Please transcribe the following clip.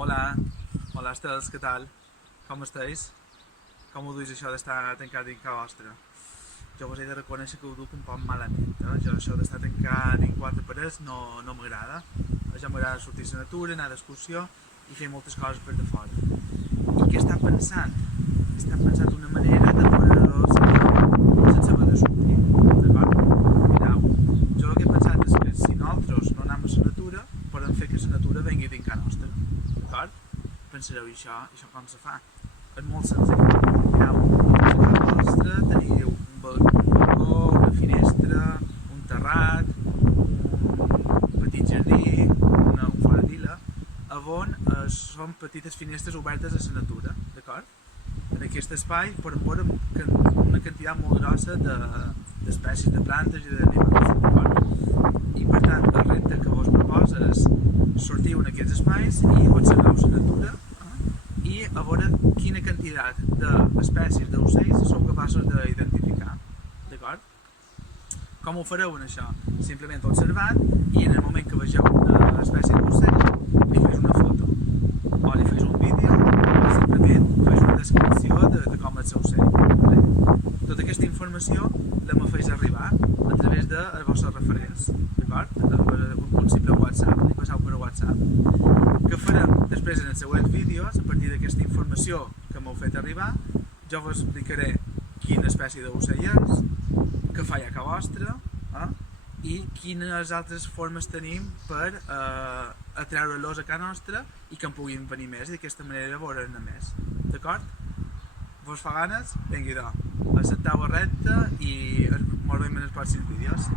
Hola, hola Estels, què tal? Com esteu? Com ho duis això d'estar tancat dins casa vostra? Jo vos he de reconèixer que ho duc un poc malament, Jo això d'estar tancat dins quatre parets no m'agrada. Ja m'agrada sortir a la natura, anar d'excursió i fer moltes coses per de fora. I què està pensant? Està pensant una manera de veure sense haver de sortir, d'acord? Mireu, jo el que he pensat és que si nosaltres no anem a la natura, podem fer que la natura vengui dins casa nostra, d'acord? Pensareu, i això com se fa? És molt senzill. Mireu, a casa vostra teniu un balcó, una finestra, un terrat, un petit jardí, un fora vila, on són petites finestres obertes a la natura, d'acord? En aquest espai podem veure una quantitat molt grossa d'espècies de plantes i d'animals, d'acord? I per tant, el repte que vos proposa és sortiu en aquests espais i observeu la natura i a veure quina quantitat d'espècies d'ocells sou capaços d'identificar, d'acord? Com ho fareu en això? Simplement observant i en el moment que vegeu una espècie d'ocell li fes una foto o li fes un vídeo o simplement fes una descripció de com és l'ocell. Vale? Tota aquesta informació la me fes arribar a través dels vostres referents, d'acord? Un simple WhatsApp, li passeu per WhatsApp. Què farem després en els següents vídeos? A partir d'aquesta informació que m'heu fet arribar, jo vos explicaré quina espècie d'ocell és, què fa a casa vostra i quines altres formes tenim per atreure-los a casa nostra i que en puguin venir més i d'aquesta manera veure'n més, d'acord? Vos fa ganes? Vinga, accepteu el repte i ens veurem en els pròxims vídeos.